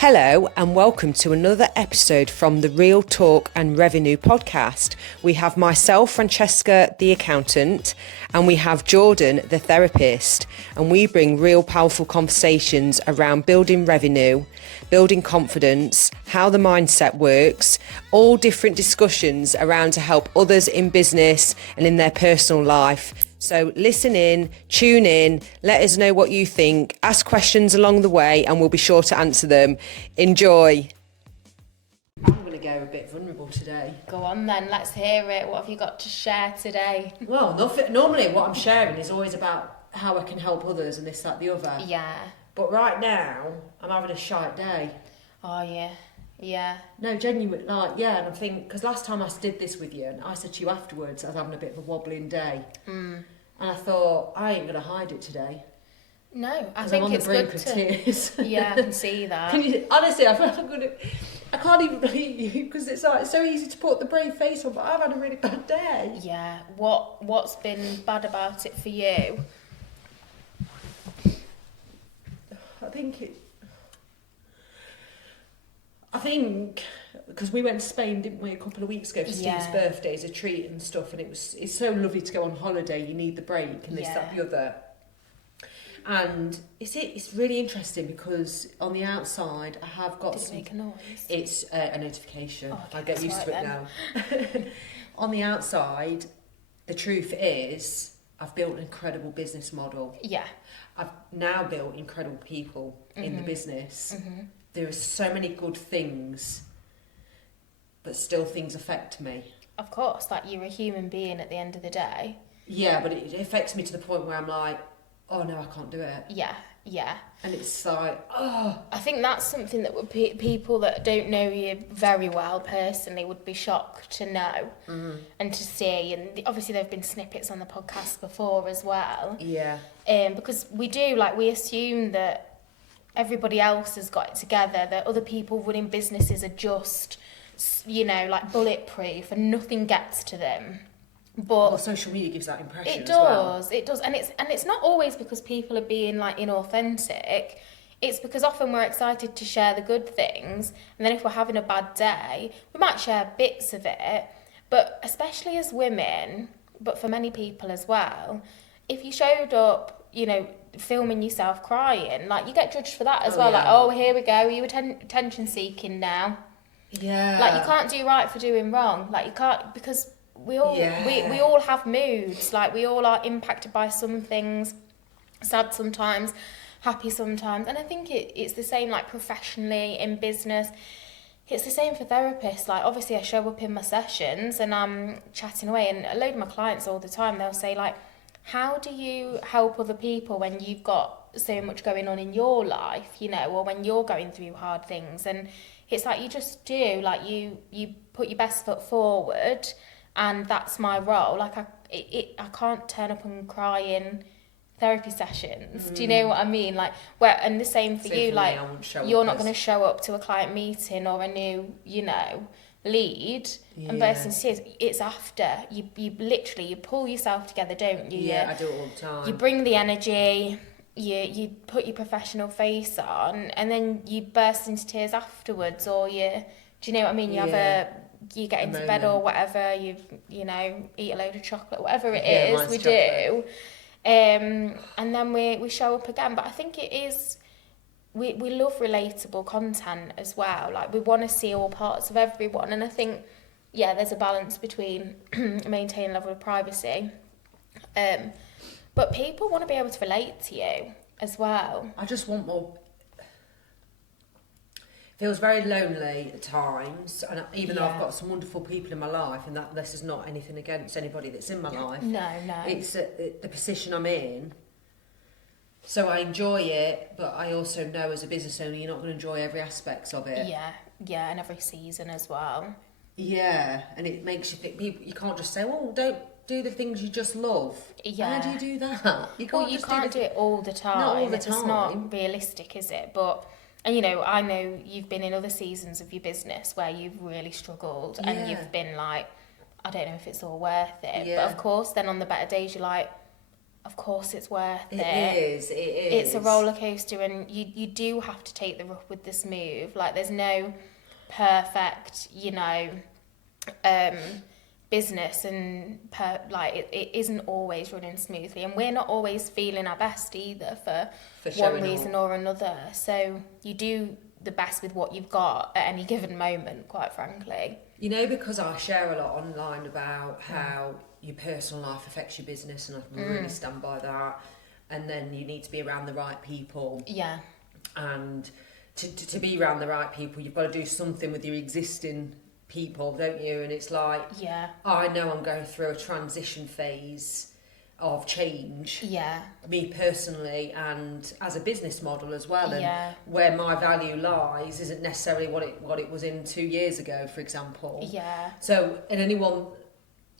Hello and welcome to another episode from the Real Talk and Revenue podcast. We have myself, Francesca, the accountant, and we have Jordan, the therapist, and we bring real powerful conversations around building revenue, building confidence, how the mindset works, all different discussions around to help others in business and in their personal life. So listen in, tune in, let us know what you think, ask questions along the way and we'll be sure to answer them. Enjoy. I'm going to go a bit vulnerable today. Go on then, let's hear it. What have you got to share today? Well, nothing. Normally what I'm sharing is always about how I can help others and this, that, the other. Yeah. But right now, I'm having a shite day. Oh yeah. Yeah. No, genuine, and I think, because last time I did this with you, and I said to you afterwards, I was having a bit of a wobbling day. And I thought, I ain't going to hide it today. No, I think I'm on it's the brink good of to... tears. Yeah, I can see that. Honestly, I feel like I can't even believe you, because it's so easy to put the brave face on, but I've had a really bad day. Yeah, what's been bad about it for you? I think because we went to Spain, didn't we, a couple of weeks ago for Steve's birthday as a treat and stuff, and it's so lovely to go on holiday. You need the break and this, that, the other. And it's really interesting because on the outside I have got Did it make a noise? It's a notification. Oh, okay, I get used to it now. On the outside, the truth is I've built an incredible business model. Yeah. I've now built incredible people in the business. There are so many good things, but still things affect me. Of course, like you're a human being at the end of the day. Yeah, but it affects me to the point where I'm like, oh no, I can't do it. Yeah. And it's like, oh. I think that's something that would people that don't know you very well personally would be shocked to know and to see. And obviously there have been snippets on the podcast before as well. Yeah. Because we assume that everybody else has got it together, that other people running businesses are just, like bulletproof and nothing gets to them. But social media gives that impression. It does, and it's not always because people are being like inauthentic. It's because often we're excited to share the good things, and then if we're having a bad day, we might share bits of it. But especially as women, but for many people as well, if you showed up, filming yourself crying, like you get judged for that as well. Yeah. Like, oh, here we go, are you attention seeking now? Yeah. Like you can't do right for doing wrong. Like you can't, because we all have moods. Like we all are impacted by some things, sad sometimes, happy sometimes. And I think it's the same like professionally in business. It's the same for therapists. Like obviously I show up in my sessions and I'm chatting away, and a load of my clients all the time, they'll say like, how do you help other people when you've got so much going on in your life, or when you're going through hard things? And it's like you just do, like you put your best foot forward, and that's my role. Like I can't turn up and cry in therapy sessions. Do you know what I mean? Like and the same for you. Like you're not going to show up to a client meeting or a new, lead and burst into tears. It's after you literally pull yourself together, don't you? Yeah, I do it all the time. You bring the energy. You put your professional face on, and then you burst into tears afterwards, or do you know what I mean? You get into bed or whatever, you eat a load of chocolate, whatever it is, we chocolate. Do. And then we show up again. But I think it is, we love relatable content as well. Like we want to see all parts of everyone. And I think, there's a balance between maintaining a level of privacy. But people want to be able to relate to you as well. I just want more. Feels very lonely at times, and even though I've got some wonderful people in my life, and that this is not anything against anybody that's in my life. No. It's the position I'm in. So I enjoy it, but I also know as a business owner, you're not going to enjoy every aspect of it. Yeah, and every season as well. Yeah, and it makes you think you can't just say, "Oh, don't do the things you just love." Yeah. How do you do that? You can't do it all the time. Not all the time. It's not realistic, is it? But. And I know you've been in other seasons of your business where you've really struggled and you've been like, I don't know if it's all worth it. But of course, then on the better days, you're like, of course it's worth it. It is. It's a roller coaster, and you do have to take the rough with the smooth. Like, there's no perfect, business, and it isn't always running smoothly, and we're not always feeling our best either for one reason or another. So you do the best with what you've got at any given moment, quite frankly. Because I share a lot online about how your personal life affects your business, and I really stand by that. And then you need to be around the right people. Yeah. And to be around the right people, you've got to do something with your existing people, don't you? And it's like, I know I'm going through a transition phase of change. Yeah. Me personally, and as a business model as well. And where my value lies isn't necessarily what it was in 2 years ago, for example. Yeah. So, and anyone,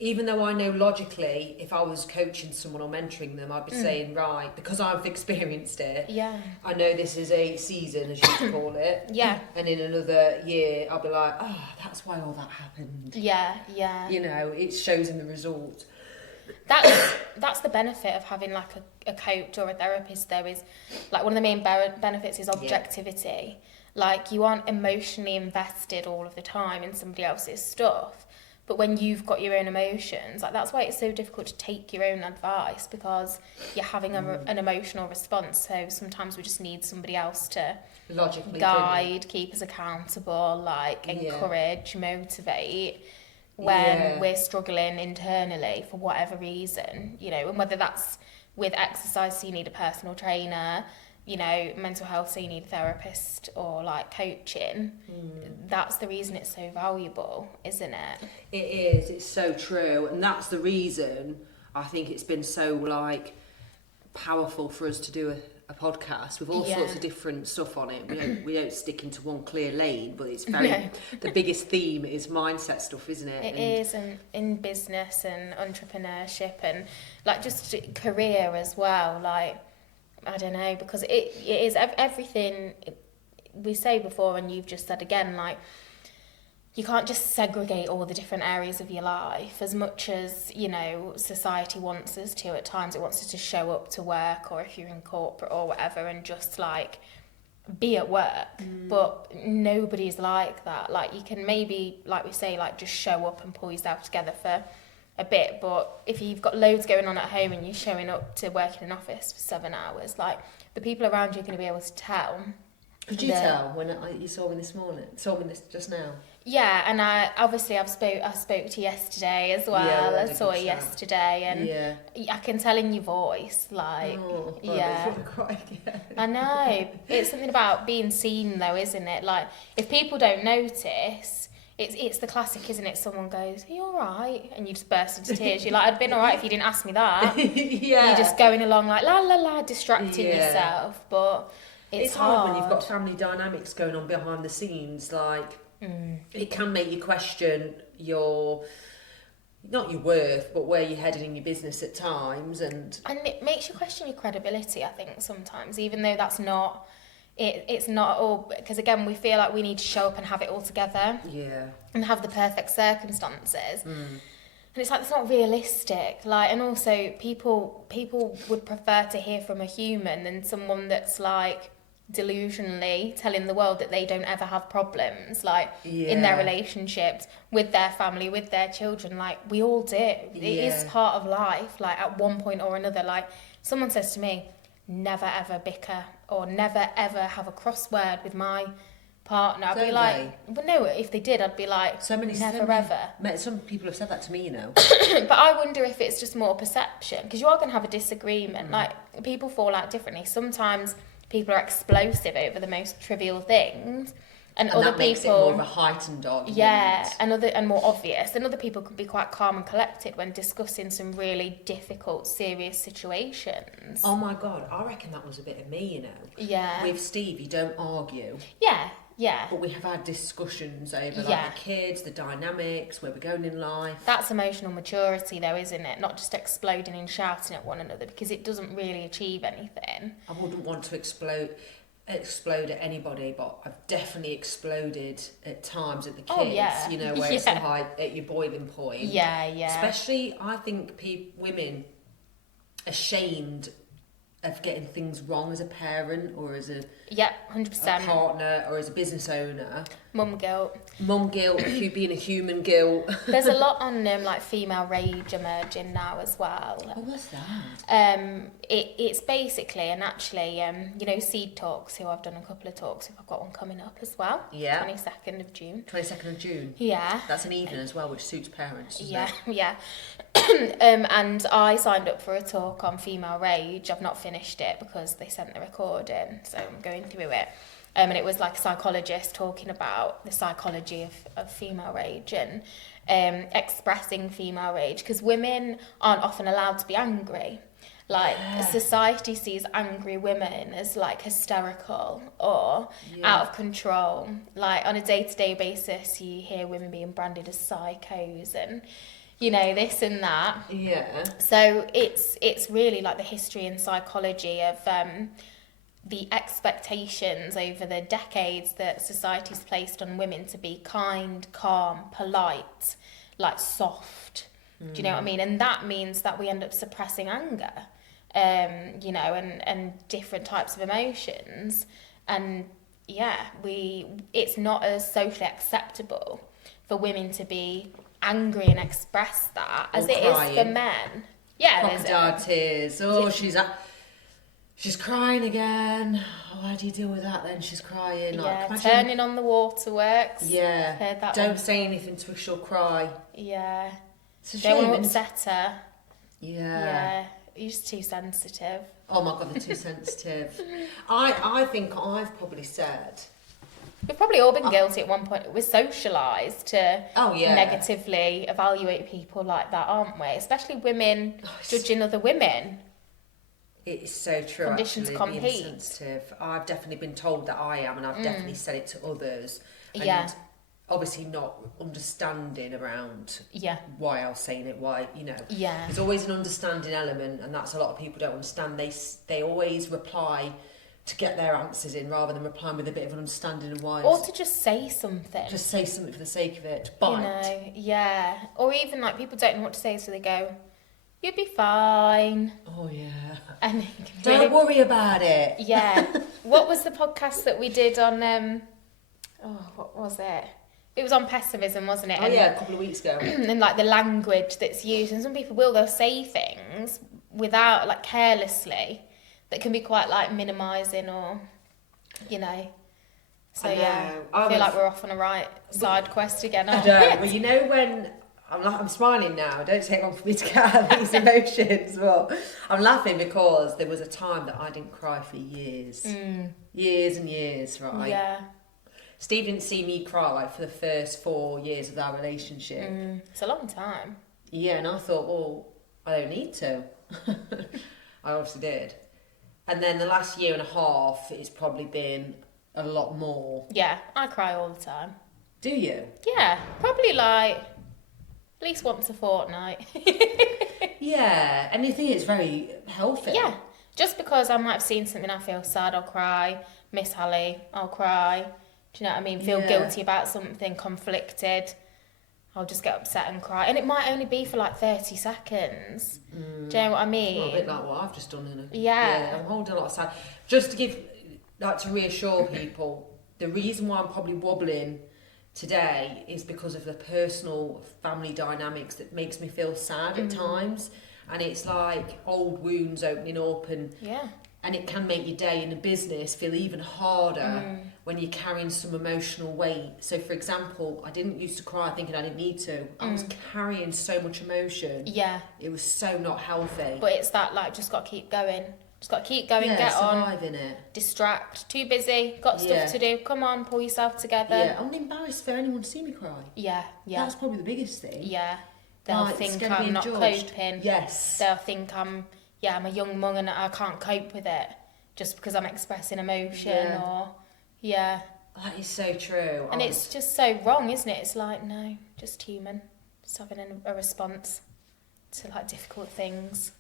even though I know logically, if I was coaching someone or mentoring them, I'd be saying, right, because I've experienced it, I know this is a season, as you call it. Yeah. And in another year, I'll be like, oh, that's why all that happened. Yeah. It shows in the result. That's the benefit of having like a coach or a therapist, though, is like one of the main benefits is objectivity. Like, you aren't emotionally invested all of the time in somebody else's stuff. But when you've got your own emotions, like, that's why it's so difficult to take your own advice, because you're having an emotional response. So sometimes we just need somebody else to logically guide, keep us accountable, like encourage, motivate when we're struggling internally for whatever reason, and whether that's with exercise, so you need a personal trainer, mental health, so you need a therapist, or like coaching. That's the reason it's so valuable, isn't it? It is. It's so true. And that's the reason I think it's been so like powerful for us to do a podcast with all sorts of different stuff on it. We don't stick into one clear lane, but it's very the biggest theme is mindset stuff, isn't it? It is, and in business and entrepreneurship, and like just career as well, like, I don't know, because it is everything we say before, and you've just said again, like, you can't just segregate all the different areas of your life as much as, society wants us to. At times it wants us to show up to work, or if you're in corporate or whatever, and just like be at work. But nobody's like that. Like, you can maybe, like we say, like, just show up and pull yourself together for a bit, but if you've got loads going on at home and you're showing up to work in an office for 7 hours, like, the people around you are going to be able to tell. Could you tell when you saw me this morning? Saw me this just now? Yeah, and I spoke to you yesterday as well. I saw you yesterday, and I can tell in your voice, like, I know. It's something about being seen, though, isn't it? Like, if people don't notice, it's the classic, isn't it? Someone goes, "Are you all right?" And you just burst into tears. You're like, "I'd been all right if you didn't ask me that." You're just going along like la la la, distracting yourself, but. It's hard when you've got family dynamics going on behind the scenes. Like, it can make you question not your worth, but where you're headed in your business at times, and it makes you question your credibility, I think, sometimes, even though that's not it's not all, because again, we feel like we need to show up and have it all together, and have the perfect circumstances. And it's like, it's not realistic. Like, and also people would prefer to hear from a human than someone that's like delusionally telling the world that they don't ever have problems, like in their relationships, with their family, with their children. Like, we all do. It is part of life. Like, at one point or another, like, someone says to me, never ever bicker, or never ever have a crossword with my partner. I'd be like, but no, if they did, I'd be like, never ever. Some people have said that to me, But I wonder if it's just more perception, because you are going to have a disagreement. Like, people fall out differently. Sometimes people are explosive over the most trivial things, and other that makes people it more of a heightened argument. and more obvious. And other people can be quite calm and collected when discussing some really difficult, serious situations. Oh my God, I reckon that was a bit of me, Yeah. With Steve, you don't argue. Yeah. But we have had discussions over like the kids, the dynamics, where we're going in life. That's emotional maturity, though, isn't it? Not just exploding and shouting at one another, because it doesn't really achieve anything. I wouldn't want to explode at anybody, but I've definitely exploded at times at the kids. Where it's like at your boiling point. Yeah. Especially, I think women, ashamed of getting things wrong as a parent or as a 100%. partner or as a business owner. Mum guilt, being a human guilt. There's a lot on like female rage emerging now as well. Oh, what's that? It's basically, and actually, you know, Seed Talks, who I've done a couple of talks with, I've got one coming up as well. Yeah. 22nd of June. 22nd of June. Yeah. That's an evening as well, which suits parents. Yeah, it? yeah. And I signed up for a talk on female rage. I've not finished it because they sent the recording, so I'm going through it. And it was like a psychologist talking about the psychology of female rage and expressing female rage, because women aren't often allowed to be angry. Like, society sees angry women as like hysterical or out of control. Like, on a day-to-day basis, you hear women being branded as psychos and, you know, this and that. Yeah. So it's really like the history and psychology of the expectations over the decades that society's placed on women to be kind, calm, polite, like soft. Do you know what I mean? And that means that we end up suppressing anger, you know, and different types of emotions. And it's not as socially acceptable for women to be angry and express that as it is for men. Yeah, crocodile tears. Oh, she's crying again. Oh, how do you deal with that then? She's crying. Like, imagine... turning on the waterworks. Yeah. Heard that Don't one. say anything to her, she'll cry. Yeah. It's a Don't shame. want to upset her. Yeah. Yeah. You're just too sensitive. Oh my God, they're too sensitive. I think I've probably said... We've probably all been guilty at one point. We're socialised to negatively evaluate people like that, aren't we? Especially women judging other women. It's so true. Conditions actually, compete. being sensitive. I've definitely been told that I am, and I've definitely said it to others. And obviously not understanding around why I was saying it, why, you know. Yeah. There's always an understanding element, and that's a lot of people don't understand. They always reply to get their answers in rather than replying with a bit of an understanding of why. Or to just say something. Just say something for the sake of it. Bite. You know, yeah. Or even like people don't know what to say, so they go, "You'll be fine." Oh yeah. And don't worry about it. Yeah. What was the podcast that we did on? What was it? It was on pessimism, wasn't it? Oh yeah, a couple of weeks ago. And like the language that's used, and some people they'll say things without like carelessly that can be quite like minimising or, you know. So I feel like we're off on a right side quest again. I don't. Well, you know when. I'm smiling now. Don't take long for me to get out of these emotions. But I'm laughing because there was a time that I didn't cry for years. Years and years, right? Yeah. Steve didn't see me cry for the first 4 years of our relationship. It's a long time. Yeah, and I thought, well, I don't need to. I obviously did. And then the last year and a half, it's probably been a lot more. Yeah, I cry all the time. Do you? Yeah, probably like... at least once a fortnight. Yeah, and I think it's very healthy. Yeah, just because I might have seen something I feel sad, I'll cry. Miss Hallie, I'll cry. Do you know what I mean? Feel guilty about something, conflicted. I'll just get upset and cry. And it might only be for like 30 seconds. Do you know what I mean? Well, a bit like what I've just done. Yeah. I'm holding a lot of sad. Just to give, like to reassure people, the reason why I'm probably wobbling today is because of the personal family dynamics that makes me feel sad at times, and it's like old wounds opening up, and it can make your day in a business feel even harder when you're carrying some emotional weight. So for example, I didn't used to cry thinking I didn't need to. I was carrying so much emotion. Yeah, it was so not healthy. But it's that like just got to keep going. Just got to keep going, get on. Surviving it. Distract. Too busy. Got stuff to do. Come on, pull yourself together. Yeah, I'm embarrassed for anyone to see me cry. Yeah. That's probably the biggest thing. Yeah. They'll think I'm not coping. Yes. They'll think I'm a young mum and I can't cope with it just because I'm expressing emotion or... Yeah. That is so true. And it's just so wrong, isn't it? It's like, no, just human. Just having a response to like difficult things.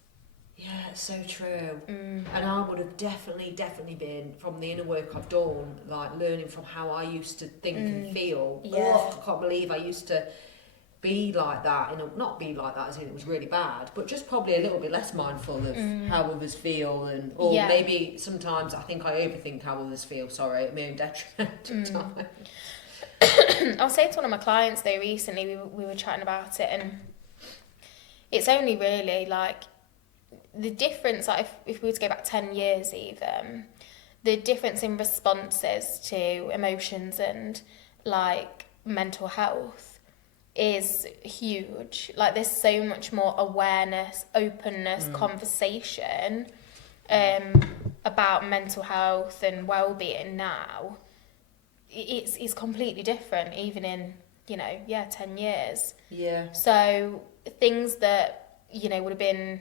Yeah, it's so true. And I would have definitely been, from the inner work I've done, like learning from how I used to think and feel. Yeah. I can't believe I used to be like that, not be like that as in it was really bad, but just probably a little bit less mindful of how others feel, or maybe sometimes I think I overthink how others feel, at my own detriment at times. I was saying to one of my clients though recently, we were chatting about it, and it's only really like the difference, like if we were to go back 10 years even, the difference in responses to emotions and like mental health is huge. Like there's so much more awareness, openness, conversation about mental health and well-being now. It's completely different even in 10 years. Yeah. So things that would have been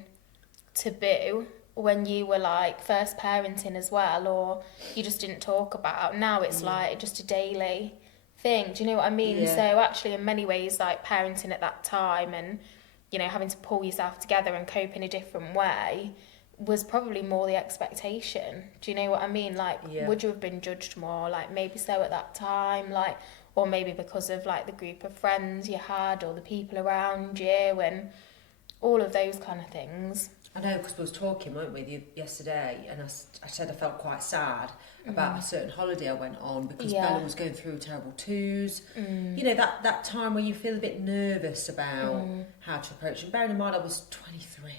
taboo when you were like first parenting as well, or you just didn't talk about, now it's like just a daily thing. Do you know what I mean? Yeah. So actually in many ways, like parenting at that time and having to pull yourself together and cope in a different way was probably more the expectation. Do you know what I mean? Like would you have been judged more? Like maybe so at that time, like, or maybe because of like the group of friends you had or the people around you and all of those kind of things. I know, because we was talking, weren't we, yesterday, and I said I felt quite sad about a certain holiday I went on because Bella was going through terrible twos. That time where you feel a bit nervous about how to approach it. Bearing in mind I was 23.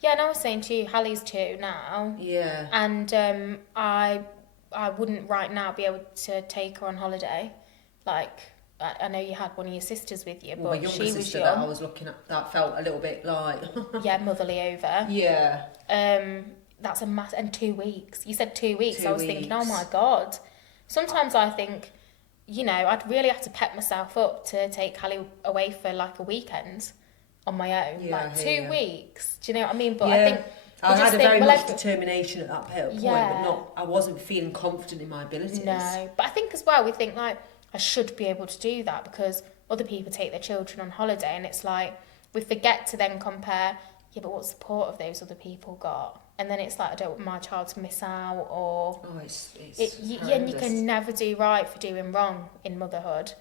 Yeah, and I was saying to you, Hallie's 2 now. Yeah. And I wouldn't right now be able to take her on holiday. Like, I know you had one of your sisters with you, but my she younger was sister young. that I was looking at, that felt a little bit like... yeah, motherly over. Yeah. That's a and 2 weeks. You said 2 weeks. 2 I was thinking, oh my God. Sometimes I think, I'd really have to pep myself up to take Hallie away for like a weekend on my own. Yeah, like 2 weeks. Do you know what I mean? But yeah. I think... I had a very much determination at that point, but I wasn't feeling confident in my abilities. No, but I think as well, we think like, I should be able to do that because other people take their children on holiday, and it's like we forget to then compare, but what support have those other people got? And then it's like, I don't want my child to miss out, or and you can never do right for doing wrong in motherhood.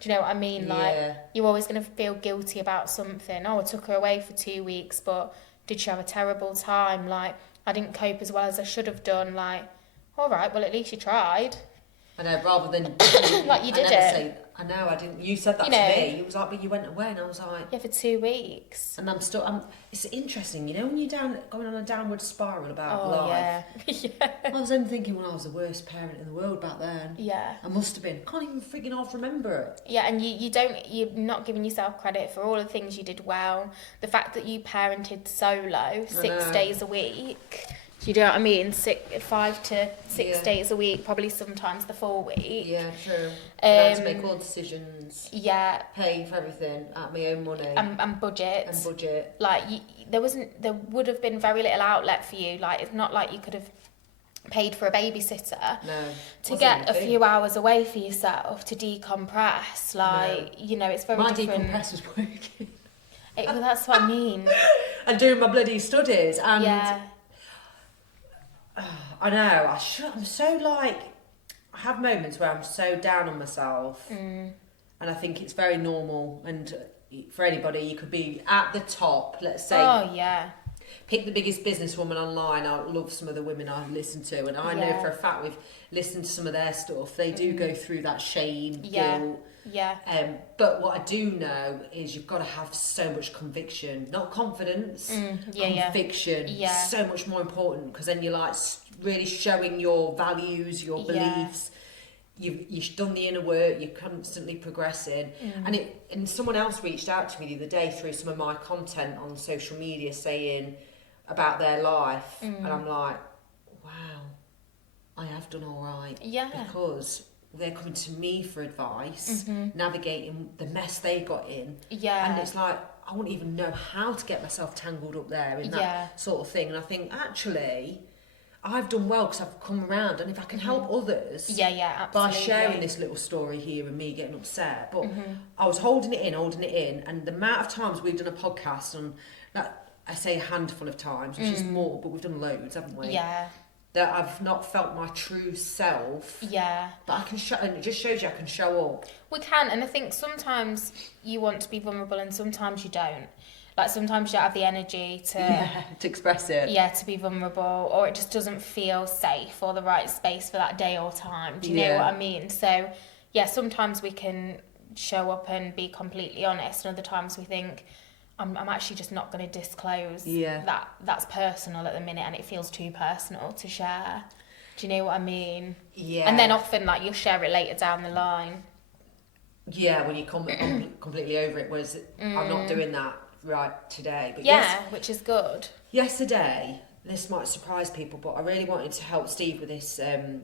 Do you know what I mean? Like you're always going to feel guilty about something. Oh, I took her away for 2 weeks, but did she have a terrible time? Like I didn't cope as well as I should have done. Like, all right, well at least you tried. I know, rather than... like you did it. Say, I know, I didn't... You said that to me. It was like, but you went away, and I was like... Yeah, for 2 weeks. And I'm still... it's interesting, when you're going on a downward spiral about life. Yeah. I was then thinking, I was the worst parent in the world back then. Yeah. I must have been. I can't even freaking half remember it. Yeah, and you're not giving yourself credit for all the things you did well. The fact that you parented solo 6 days a week... Do you know what I mean? 5 to 6 days a week, probably sometimes the full week. Yeah, true. I had to make all decisions. Yeah. Pay for everything out of my own money. And budget. Like, there would have been very little outlet for you. Like, it's not like you could have paid for a babysitter. No. To get a few hours away for yourself, to decompress. Like, it's very different. My decompress was working. Well, that's what I mean. And doing my bloody studies. And yeah. I know, I'm so like, I have moments where I'm so down on myself, and I think it's very normal, and for anybody, you could be at the top, let's say. Oh, yeah. Pick the biggest businesswoman online. I love some of the women I listen to, and I know for a fact we've listened to some of their stuff. They do go through that shame, guilt. Yeah. But what I do know is you've got to have so much conviction, not confidence. Conviction. Yeah. So much more important, because then you're like really showing your values, your beliefs. You've done the inner work. You're constantly progressing. And someone else reached out to me the other day through some of my content on social media saying about their life, and I'm like, wow, I have done all right. Yeah. Because they're coming to me for advice, navigating the mess they got in. Yeah. And it's like, I wouldn't even know how to get myself tangled up there in that sort of thing. And I think, actually, I've done well because I've come around. And if I can help others by sharing this little story here and me getting upset. But I was holding it in. And the amount of times we've done a podcast on, like, I say a handful of times, which is more, but we've done loads, haven't we? Yeah. that I've not felt my true self. Yeah. But I can show, and it just shows you I can show up. We can, and I think sometimes you want to be vulnerable and sometimes you don't. Like sometimes you don't have the energy to express it. Yeah, to be vulnerable, or it just doesn't feel safe or the right space for that day or time. Do you know what I mean? So yeah, sometimes we can show up and be completely honest, and other times we think, I'm actually just not going to disclose that's personal at the minute, and it feels too personal to share. Do you know what I mean? Yeah. And then often, like, you'll share it later down the line. Yeah, when you come completely over it, whereas I'm not doing that right today. But which is good. Yesterday, this might surprise people, but I really wanted to help Steve with this.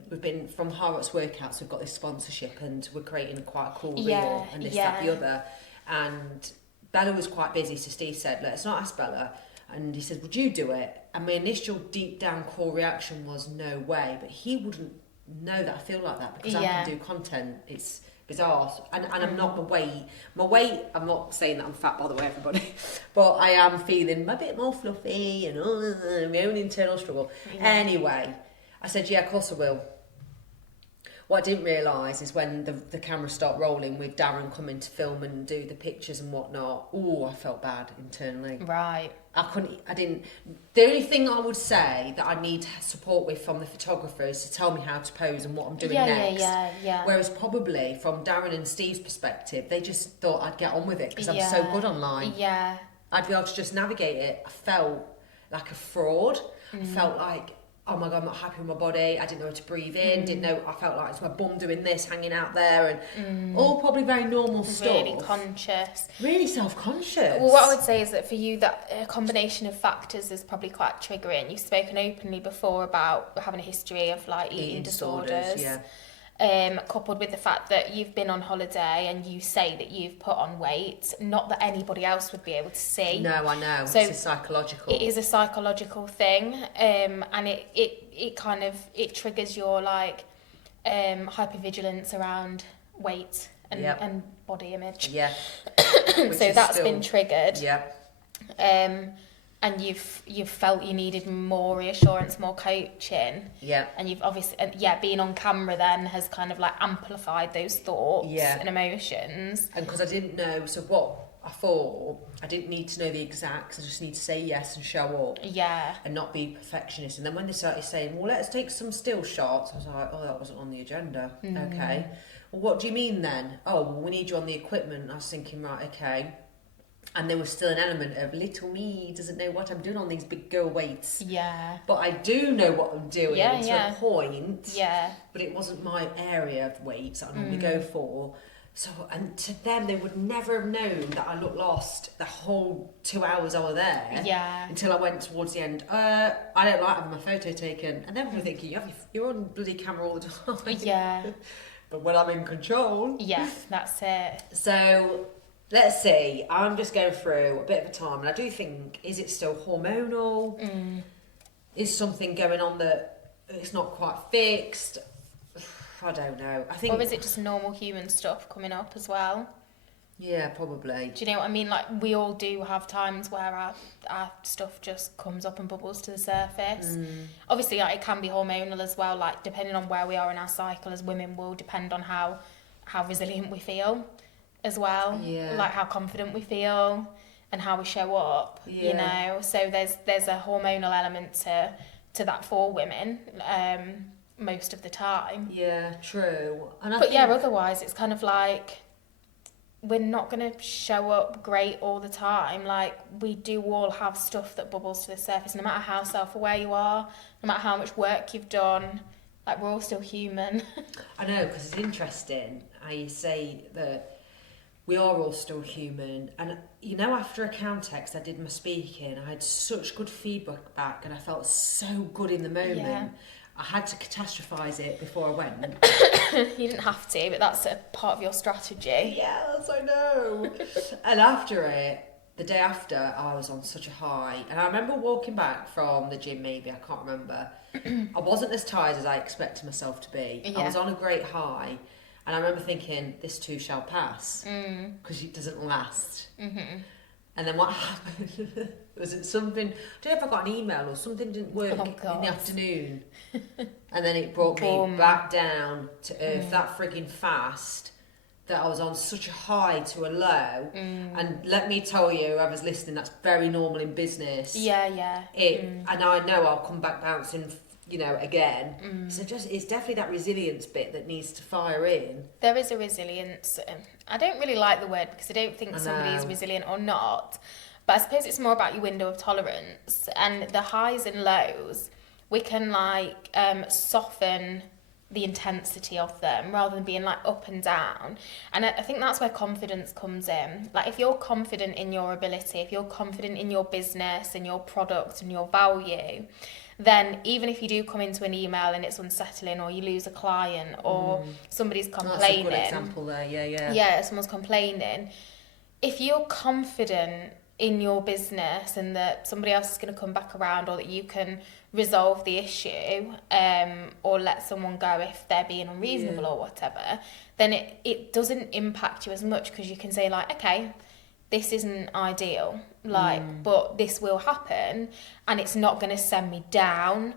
We've been from Harrods Workouts, we've got this sponsorship, and we're creating quite a cool reel and this, that, the other. And Bella was quite busy, so Steve said, let's not ask Bella. And he said, would you do it? And my initial deep down core reaction was no way, but he wouldn't know that I feel like that because I can do content. It's bizarre. And I'm not my weight, I'm not saying that I'm fat, by the way, everybody, but I am feeling a bit more fluffy and my own internal struggle. Anyway, I said, yeah, of course I will. What I didn't realise is when the cameras start rolling with Darren coming to film and do the pictures and whatnot, I felt bad internally. Right. The only thing I would say that I need support with from the photographers to tell me how to pose and what I'm doing next. Yeah. Whereas probably from Darren and Steve's perspective, they just thought I'd get on with it because I'm so good online. Yeah. I'd be able to just navigate it. I felt like a fraud. I felt like, oh my God, I'm not happy with my body. I didn't know how to breathe in. Didn't know. I felt like it's my bum doing this, hanging out there, and all probably very normal stuff. Really conscious. Really self-conscious. Well, what I would say is that for you, that a combination of factors is probably quite triggering. You've spoken openly before about having a history of like eating disorders. Coupled with the fact that you've been on holiday and you say that you've put on weight, not that anybody else would be able to see. No, I know. So it's psychological. It is a psychological thing, and it kind of triggers your like hypervigilance around weight and body image. Yeah. So that's been triggered. Yeah. And you've felt you needed more reassurance, more coaching. Yeah. And you've obviously, being on camera then has kind of like amplified those thoughts and emotions. And because I didn't know, so what I thought, I didn't need to know the exacts, I just need to say yes and show up. Yeah. And not be perfectionist. And then when they started saying, well, let's take some still shots, I was like, oh, that wasn't on the agenda. Okay. Well, what do you mean then? Oh, well, we need you on the equipment. I was thinking, right, okay. And there was still an element of little me doesn't know what I'm doing on these big girl weights. Yeah. But I do know what I'm doing to a point. Yeah. But it wasn't my area of weights that I normally go for. So, and to them, they would never have known that I looked lost the whole 2 hours I was there. Yeah. Until I went towards the end. I don't like having my photo taken. And then we're thinking, you're on bloody camera all the time. Yeah. But when I'm in control. Yeah, that's it. So, let's see. I'm just going through a bit of a time. And I do think, is it still hormonal? Is something going on that it's not quite fixed? I don't know. I think. Or is it just normal human stuff coming up as well? Yeah, probably. Do you know what I mean? Like, we all do have times where our stuff just comes up and bubbles to the surface. Obviously, like, it can be hormonal as well. Like, depending on where we are in our cycle as women will depend on how resilient we feel as well. Yeah. Like, how confident we feel and how we show up, you know? So there's a hormonal element to that for women. Most of the time. Yeah, true. Otherwise it's kind of like we're not going to show up great all the time. Like, we do all have stuff that bubbles to the surface, no matter how self-aware you are, no matter how much work you've done. Like, we're all still human. I know, because it's interesting how you say that we are all still human. And, you know, after Accountex, I did my speaking, I had such good feedback back and I felt so good in the moment. Yeah. I had to catastrophize it before I went. You didn't have to, but that's a part of your strategy. Yes, I know. And after it, the day after, I was on such a high. And I remember walking back from the gym, maybe, I can't remember. I wasn't as tired as I expected myself to be. Yeah. I was on a great high. And I remember thinking, this too shall pass. Because it doesn't last. And then what happened? Was it something? I don't know if I got an email or something didn't work in the afternoon, and then it brought me back down to earth that frigging fast. That I was on such a high to a low, and let me tell you, whoever's listening, that's very normal in business. Yeah. And I know I'll come back bouncing, again. So it's definitely that resilience bit that needs to fire in. There is a resilience. I don't really like the word because I don't think somebody is resilient or not, but I suppose it's more about your window of tolerance and the highs and lows. We can soften the intensity of them rather than being like up and down, and I think that's where confidence comes in. Like if you're confident in your ability, if you're confident in your business and your product and your value, then even if you do come into an email and it's unsettling, or you lose a client, or somebody's complaining, that's a good example there. Someone's complaining, if you're confident in your business and that somebody else is going to come back around, or that you can resolve the issue, or let someone go if they're being unreasonable or whatever, then it doesn't impact you as much, because you can say like, okay, this isn't ideal, but this will happen, and it's not going to send me down,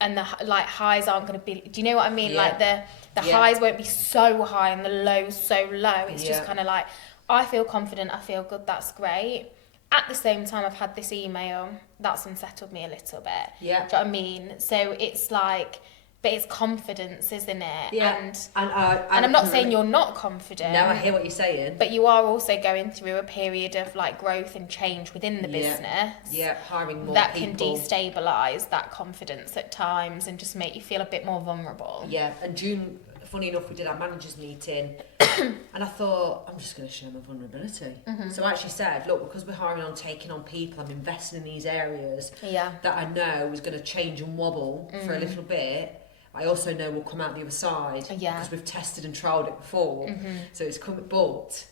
and the highs aren't going to be, do you know what I mean? Like the highs won't be so high and the lows so low. It's just kind of like, I feel confident, I feel good, that's great. At the same time, I've had this email that's unsettled me a little bit. Yeah. Do you know what I mean? So it's like, but it's confidence, isn't it? Yeah. And I'm not saying you're not confident. No, I hear what you're saying. But you are also going through a period of like growth and change within the business. Yeah, hiring more that people. Can destabilise that confidence at times and just make you feel a bit more vulnerable. Yeah, and June, funny enough, we did our managers meeting, and I thought, I'm just going to show my vulnerability. So I actually said, look, because we're hiring on, taking on people, I'm investing in these areas that I know is going to change and wobble for a little bit. I also know we'll come out the other side because we've tested and trialled it before. So it's come, but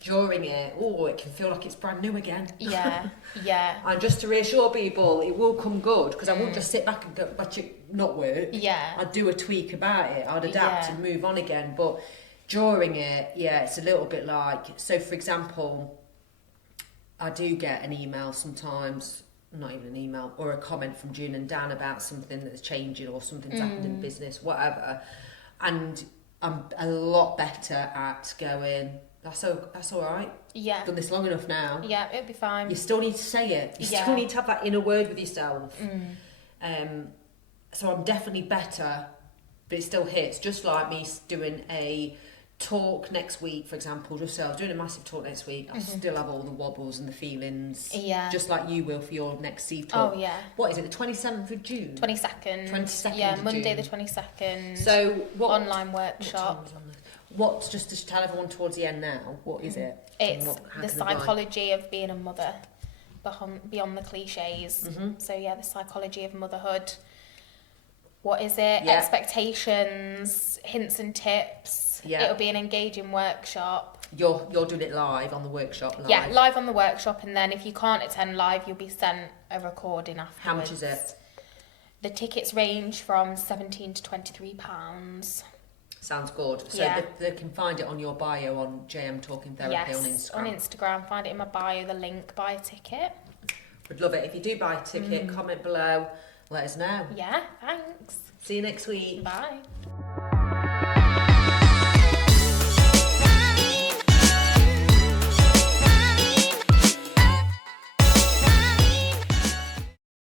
during it, it can feel like it's brand new again. Yeah. And just to reassure people, it will come good, because I won't just sit back and go, watch it not work. Yeah. I'd do a tweak about it. I'd adapt and move on again. But during it, it's a little bit like, so for example, I do get an email sometimes, not even an email, or a comment from June and Dan about something that's changing or something's happened in business, whatever. And I'm a lot better at going, that's all right. Yeah. Done this long enough now. Yeah, it'll be fine. You still need to say it. You still need to have that inner word with yourself. So I'm definitely better, but it still hits. Just like me doing a talk next week, for example, just so I was doing a massive talk next week, I still have all the wobbles and the feelings. Yeah. Just like you will for your next Steve talk. Oh, yeah. What is it, the 27th of June? 22nd. 22nd Yeah, of Monday June. the 22nd. So what... Online workshop. What's, just to tell everyone towards the end now, what is it? It's the psychology of being a mother, beyond the cliches. So yeah, the psychology of motherhood. What is it? Yeah. Expectations, hints and tips. Yeah. It'll be an engaging workshop. You're doing it live on the workshop live? Yeah, live on the workshop, and then if you can't attend live, you'll be sent a recording afterwards. How much is it? The tickets range from £17 to £23. Sounds good. So they can find it on your bio on JM Talking Therapy on Instagram. Yes, on Instagram. Find it in my bio, the link, buy a ticket. Would love it. If you do buy a ticket, comment below, let us know. Yeah, thanks. See you next week. Bye.